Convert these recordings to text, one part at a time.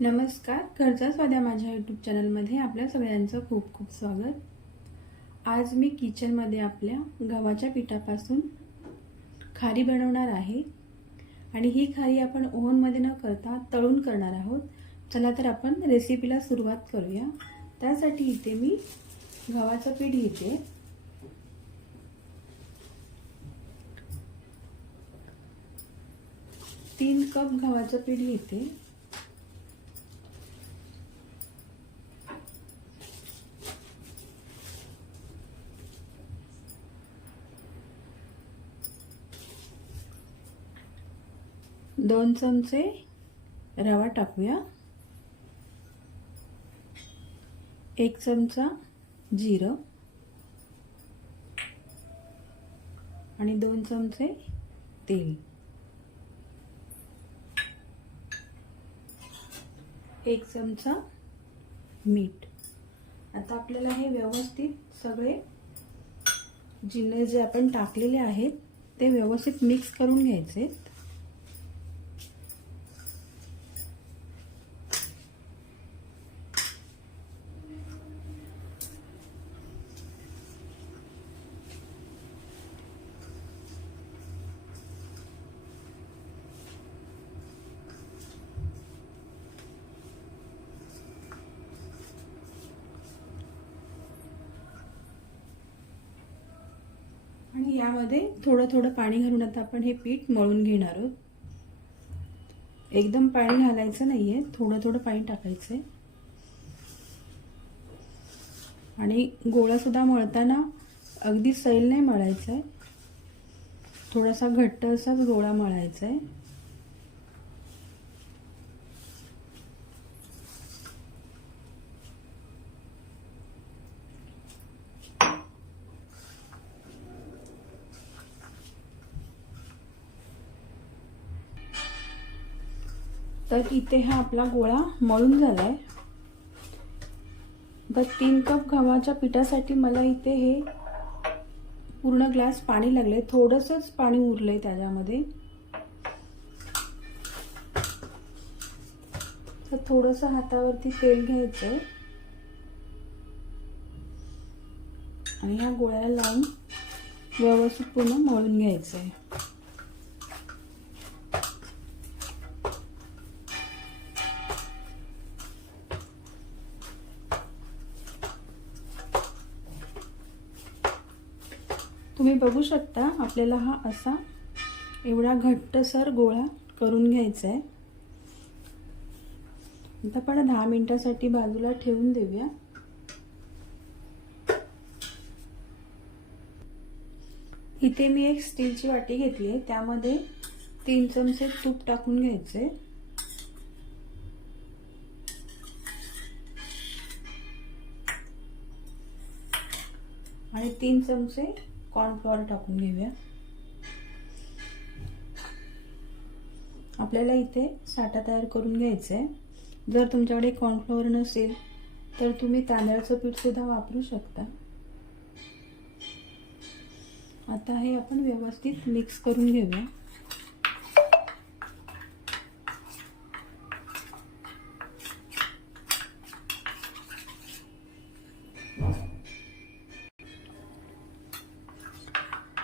नमस्कार. घरचा स्वाद या माझ्या यूट्यूब चॅनलमध्ये आपल्या सगळ्यांचं खूप खूप स्वागत. आज मी किचनमध्ये आपल्या गव्हाच्या पिठापासून खारी बनवणार आहे आणि ही खारी आपण ओव्हनमध्ये न करता तळून करणार आहोत. चला तर आपण रेसिपीला सुरुवात करूया. त्यासाठी इथे मी गव्हाचं पीठ घेते. तीन कप गव्हाचं पीठ घेते. दोन चमचे रवा टाकूया. एक चमचा जिरं आणि 2 चमचे तेल. एक चमचा मीठ. आता आपल्याला हे व्यवस्थित सगळे जिन्नस जे आपण टाकलेले आहेत ते व्यवस्थित मिक्स करून घ्यायचे. आणि यामध्ये थोडं थोडं पाणी घालून आता आपण हे पीठ मळून घेणार आहोत. एकदम पाणी घालायचं नाहीये, थोडं थोडं पाणी टाकायचंय. आणि गोळा सुद्धा मळताना अगदी सैल नाही मळायचा आहे, थोडासा घट्ट असाच गोळा मळायचा आहे. तर इथे हा आपला गोळा मळून झालाय. तर 3 कप गव्हाच्या पिठासाठी मला इथे हे पूर्ण ग्लास पाणी लागले. थोडंसंच पाणी उरलंय त्याच्यामध्ये. तर थोडंसं हातावरती तेल घ्यायचंय आणि ह्या गोळ्याला लावून व्यवस्थित पूर्ण मळून घ्यायचंय. तुम्ही बघू शकता आपल्याला हा असा एवढा घट्टसर गोळा करून घ्यायचा आहे. आता आपण 10 मिनिटांसाठी बाजूला ठेवून देऊया. इथे मी एक स्टीलची वाटी घेतली आहे, त्यामध्ये 3 चमचे तूप टाकून घ्यायचे आणि 3 चमचे कॉर्नफ्लॉवर टाकून घेऊया. आपल्याला इथे साठा तयार करून घ्यायचा आहे. जर तुमच्याकडे कॉर्नफ्लॉवर नसेल तर तुम्ही तांदळाचं पीठ सुद्धा वापरू शकता. आता हे आपण व्यवस्थित मिक्स करून घेऊया.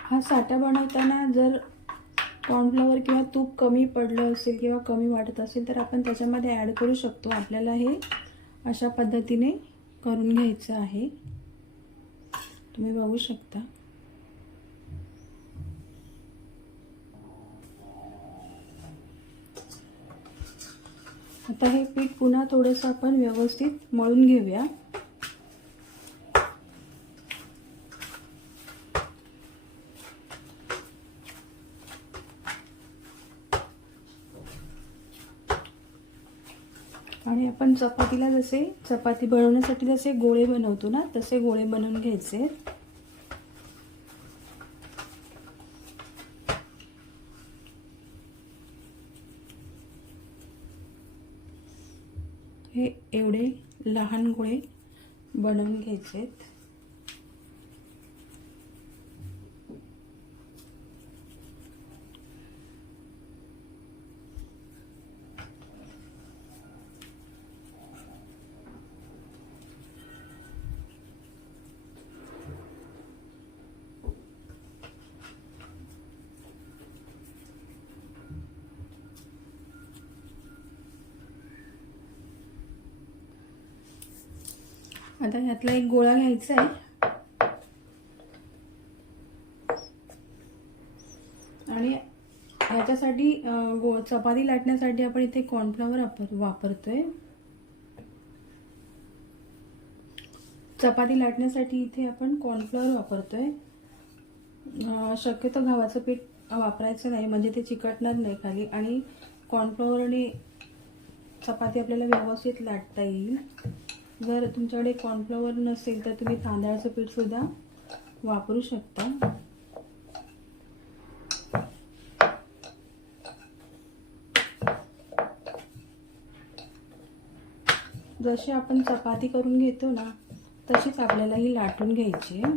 हा साठा बनवताना जर कॉर्नफ्लॉवर किंवा तूप कमी पडलं असेल किंवा कमी वाटत असेल तर आपण त्याच्यामध्ये ॲड करू शकतो. आपल्याला हे अशा पद्धतीने करून घ्यायचं आहे. तुम्ही बघू शकता. आता हे पीठ पुन्हा थोडंसं आपण व्यवस्थित मळून घेऊया. आणि आपण चपातीला चपाती बनवण्यासाठी जसे गोळे बनवतो ना, तसे गोळे बनवून घ्यायचे. हे एवढे लहान गोळे बनवून घ्यायचे. आता ह्यातला एक गोळा घ्यायचा आहे आणि ह्याच्यासाठी चपाती लाटण्यासाठी आपण इथे कॉर्नफ्लॉवर वापरतोय. चपाती लाटण्यासाठी इथे आपण कॉर्नफ्लॉवर वापरतोय. शक्यतो गव्हाचं पीठ वापरायचं नाही, म्हणजे ते चिकटणार नाही खाली आणि कॉर्नफ्लॉवरने चपाती आपल्याला व्यवस्थित लाटता येईल. जर तुमच्याकडे कॉर्नफ्लॉवर नसेल तर तुम्ही तांदळाचं पीठ सुद्धा वापरू शकता. जशी आपण चपाती करून घेतो ना तशीच आपल्याला ही लाटून घ्यायची आहे.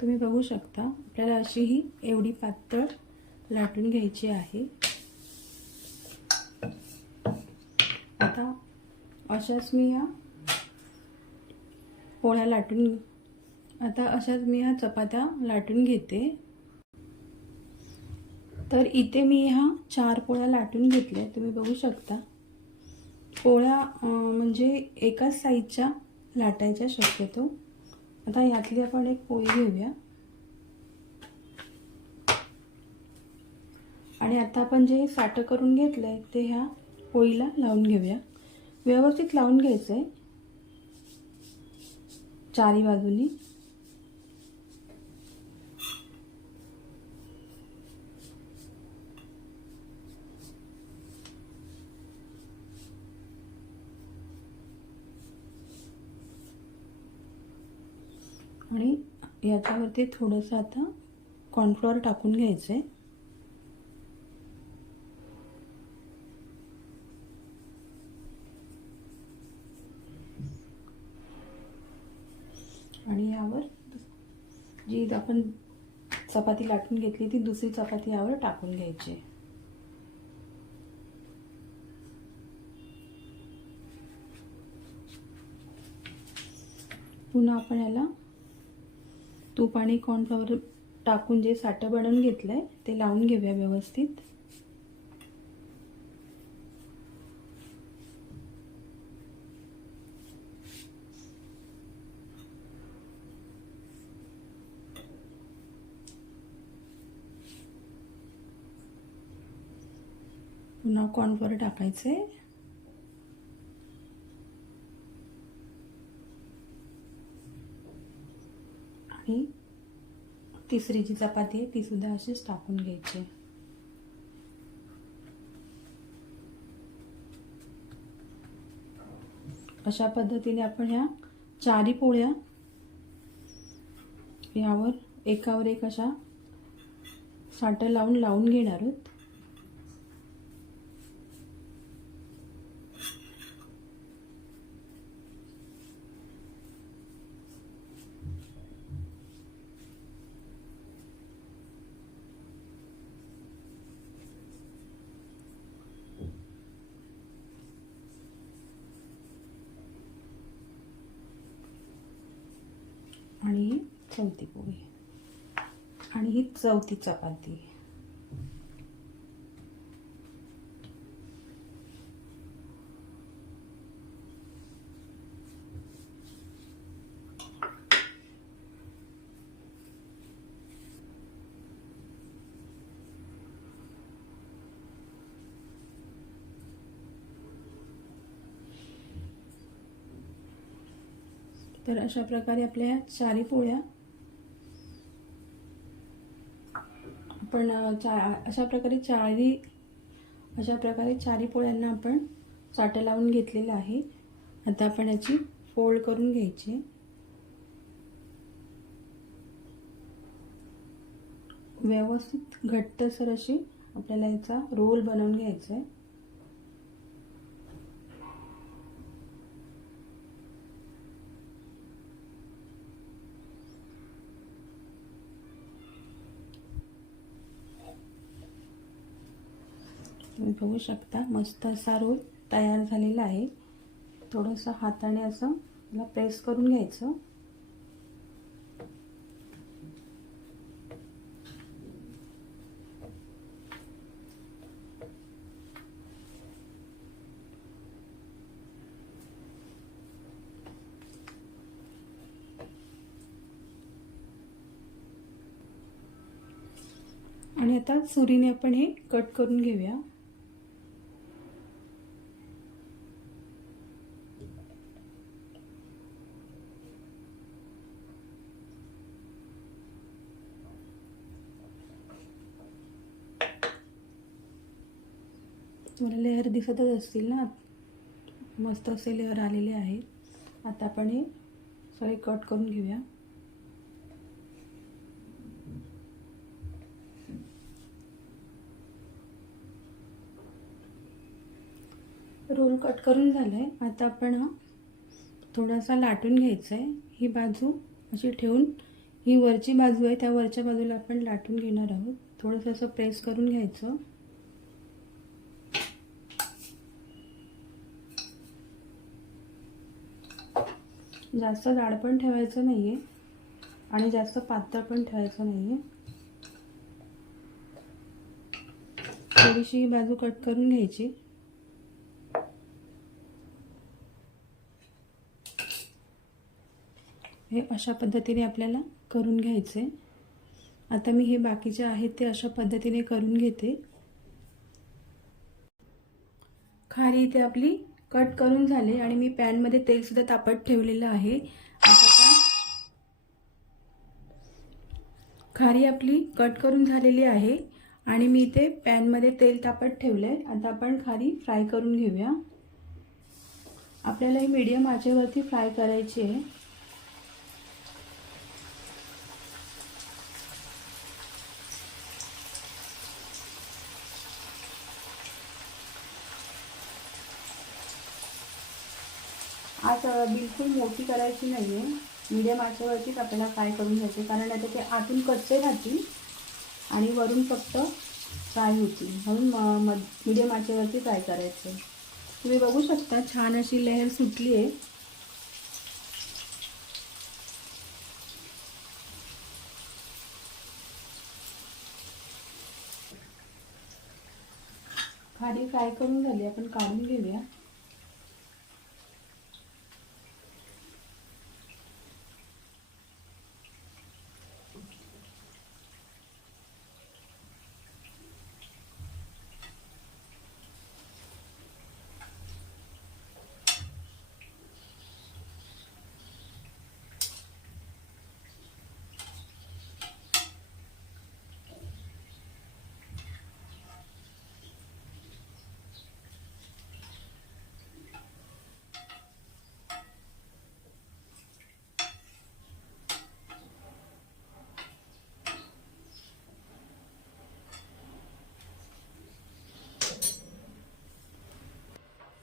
तुम्ही बघू शकता आपल्याला अशी ही एवढी पातळ लाटून घ्यायची आहे. आता अशाच मी ह्या चपात्या लाटून घेते. तर इथे मी ह्या 4 पोळ्या लाटून घेतल्या. तुम्ही बघू शकता पोळ्या म्हणजे एकाच साईजच्या लाटायच्या शक्यतो. आता यातली आपण एक पोळी घेऊया आणि आता आपण जे साठं करून घेतलंय ते ह्या पोळीला लावून घेऊया. व्यवस्थित लावून घ्यायचंय चारी बाजूनी. आणि याच्यावरती थोडंसं आता कॉर्नफ्लॉवर टाकून घ्यायचंय. आणि यावर जी आपण चपाती लाटून घेतली ती दुसरी चपाती यावर टाकून घ्यायची. पुन्हा आपण याला तूप आणि कॉर्नफ्लॉवर टाकून जे साठं बनवून घेतलंय ते लावून घेऊया व्यवस्थित. पुन्हा कॉर्नफ्लॉवर टाकायचे आणि तिसरी जी चपाती आहे ती सुद्धा अशीच टाकून घ्यायची. अशा पद्धतीने आपण ह्या 4 पोळ्या यावर एकावर एक अशा साठं लावून घेणार आहोत. आणि ही चौथी पोळी आणि ही चौथी चपाती. तर अशा प्रकारे आपल्या 4 पोळ्या आपण अशा प्रकारे 4 पोळ्यांना आपण साठं लावून घेतलेलं आहे. आता आपण याची फोल्ड करून घ्यायची. व्यवस्थित घट्टसर अशी आपल्याला याचा रोल बनवून घ्यायचा आहे. तुम्ही बघू शकता मस्त असा रोल तयार झालेला आहे. थोडंसं हाताने असं याला प्रेस करून घ्यायचं. आणि आता सुरीने आपण हे कट करून घेऊया. तुम्हाला लेअर दिसतच असतील ना, मस्त असे लेअर आलेले आहेत. आता आपण हे सगळे कट करून घेऊया. रोल कट करून झालाय. आता आपण थोडासा लाटून घ्यायचा आहे. ही बाजू अशी ठेवून ही वरची बाजू आहे त्या वरच्या बाजूला आपण लाटून घेणार आहोत. थोडंसं असं प्रेस करून घ्यायचं. जास्त जाड पण ठेवायचं नाहीये आणि जास्त पातळ पण ठेवायचं नाहीये. थोडीशी बाजू कट करून घ्यायची. हे अशा पद्धतीने आपल्याला करून घ्यायचे. आता मी हे बाकीचे आहेत ते अशा पद्धतीने करून घेते. खारी इथे आपली कट करून झाले आणि मी पॅनमध्ये तेल सुद्धा तापत ठेवलेलं आहे. आता खारी आपली कट करून झालेली आहे आणि मी इथे पॅनमध्ये तेल तापत ठेवलंय. आता आपण खारी फ्राय करून घेऊया. आपल्याला ही मीडियम आचेवरती फ्राय करायची आहे. आज बिलकुल मोठी करायची नाही आहे, मीडियम आचेवरतीच आपल्याला फ्राय करून घ्यायचे, कारण आता ते आतून कच्चे राहतील आणि वरून फक्त फ्राय होतील, म्हणून मीडियम आचेवरती फ्राय करायचे. तुम्ही बघू शकता छान अशी लेयर सुटली आहे. खारी फ्राय करून झाली, आपण काढून घेऊया.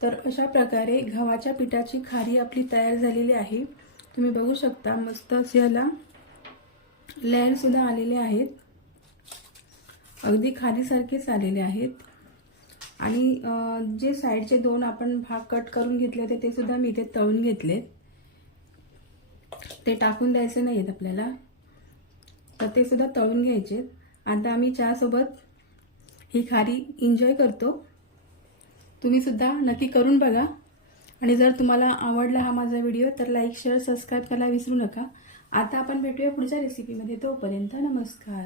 तर अशा प्रकारे गव्हाच्या पिठाची खारी आपली तयार झालेली आहे. तुम्ही बघू शकता मस्त असे याला लेयर सुद्धा आलेले आहेत, अगदी खारीसारखेच आलेले आहेत. आणि जे साईडचे दोन आपण भाग कट करून घेतले होते ते सुद्धा मी इथे तळून घेतले. ते टाकून द्यायचे नाहीत आपल्याला, तर ते सुद्धा तळून घ्यायचे. आता आम्ही चहासोबत ही खारी एन्जॉय करतो. तुम्ही सुद्धा नक्की करून बघा. आणि जर तुम्हाला आवडला हा माझा व्हिडिओ तर लाईक शेअर सबस्क्राईब करायला विसरू नका. आता आपण भेटूया पुढच्या रेसिपीमध्ये. तोपर्यंत नमस्कार.